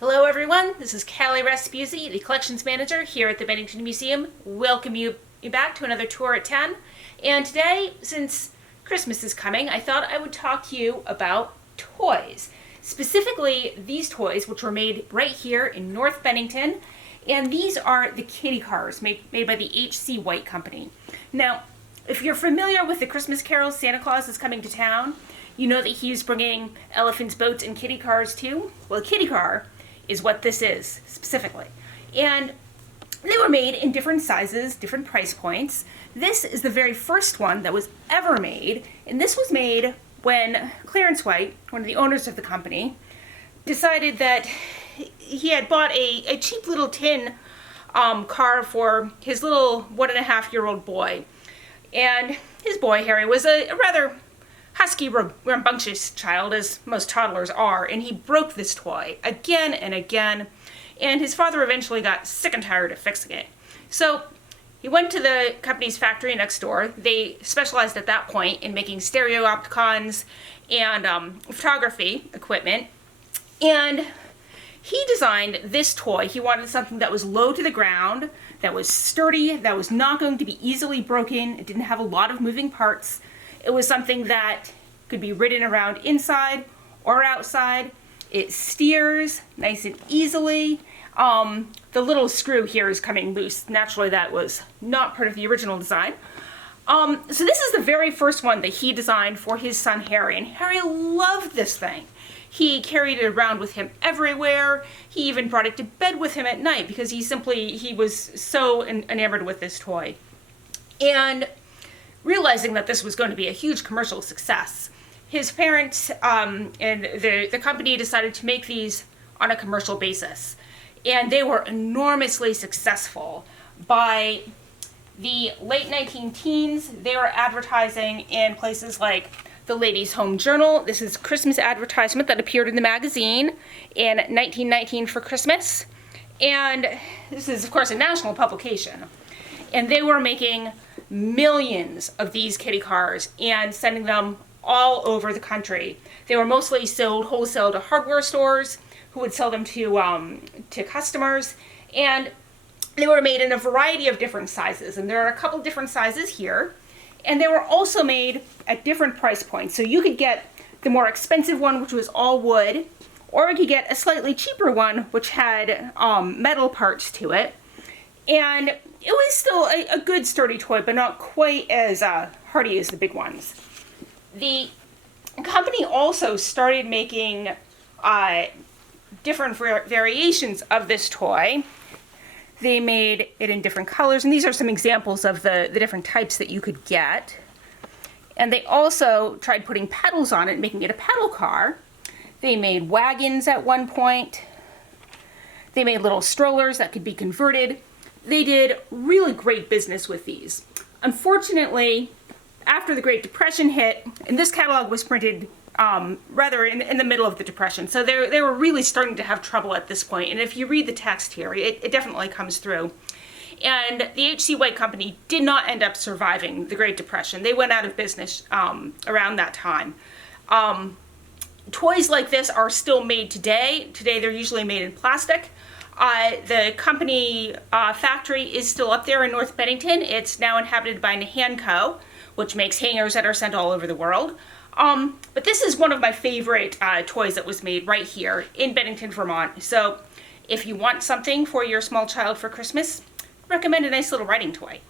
Hello everyone, this is Callie Raspuzzi, the collections manager here at the Bennington Museum. Welcome you back to another tour at 10. And today, since Christmas is coming, I thought I would talk to you about toys. Specifically, these toys, which were made right here in North Bennington. And these are the Kiddie Kars, made by the H.C. White Company. Now, if you're familiar with the Christmas carols, Santa Claus is coming to town, you know that he's bringing elephants, boats, and kiddie cars too. Well, a kiddie car is what this is, specifically. And they were made in different sizes, different price points. This is the very first one that was ever made, and this was made when Clarence White, one of the owners of the company, decided that he had bought a cheap little tin car for his little 1.5-year-old boy. And his boy, Harry, was a rather husky, rambunctious child, as most toddlers are, and he broke this toy again and again, and his father eventually got sick and tired of fixing it. So he went to the company's factory next door. They specialized at that point in making stereo opticons and photography equipment, and he designed this toy. He wanted something that was low to the ground, that was sturdy, that was not going to be easily broken. It didn't have a lot of moving parts. It was something that could be ridden around inside or outside. It steers nice and easily. The little screw here is coming loose. Naturally, that was not part of the original design. So this is the very first one that he designed for his son Harry, and Harry loved this thing. He carried it around with him everywhere. He even brought it to bed with him at night because he was so enamored with this toy. And realizing that this was going to be a huge commercial success, his parents and the company decided to make these on a commercial basis. And they were enormously successful. By the late 19-teens, they were advertising in places like the Ladies' Home Journal. This is a Christmas advertisement that appeared in the magazine in 1919 for Christmas. And this is, of course, a national publication. And they were making millions of these kiddie cars and sending them all over the country. They were mostly sold wholesale to hardware stores who would sell them to customers. And they were made in a variety of different sizes. And there are a couple different sizes here. And they were also made at different price points. So you could get the more expensive one, which was all wood, or you could get a slightly cheaper one, which had metal parts to it. And it was still a good sturdy toy, but not quite as hardy as the big ones. The company also started making different variations of this toy. They made it in different colors, and these are some examples of the different types that you could get. And they also tried putting pedals on it, making it a pedal car. They made wagons at one point. They made little strollers that could be converted. They did really great business with these. Unfortunately, after the Great Depression hit, and this catalog was printed rather in the middle of the Depression, so they were really starting to have trouble at this point. And if you read the text here, it definitely comes through. And the H.C. White Company did not end up surviving the Great Depression. They went out of business around that time. Toys like this are still made today. Today they're usually made in plastic. The company factory is still up there in North Bennington. It's now inhabited by Nahan Co., which makes hangers that are sent all over the world. But this is one of my favorite toys that was made right here in Bennington, Vermont. So if you want something for your small child for Christmas, recommend a nice little writing toy.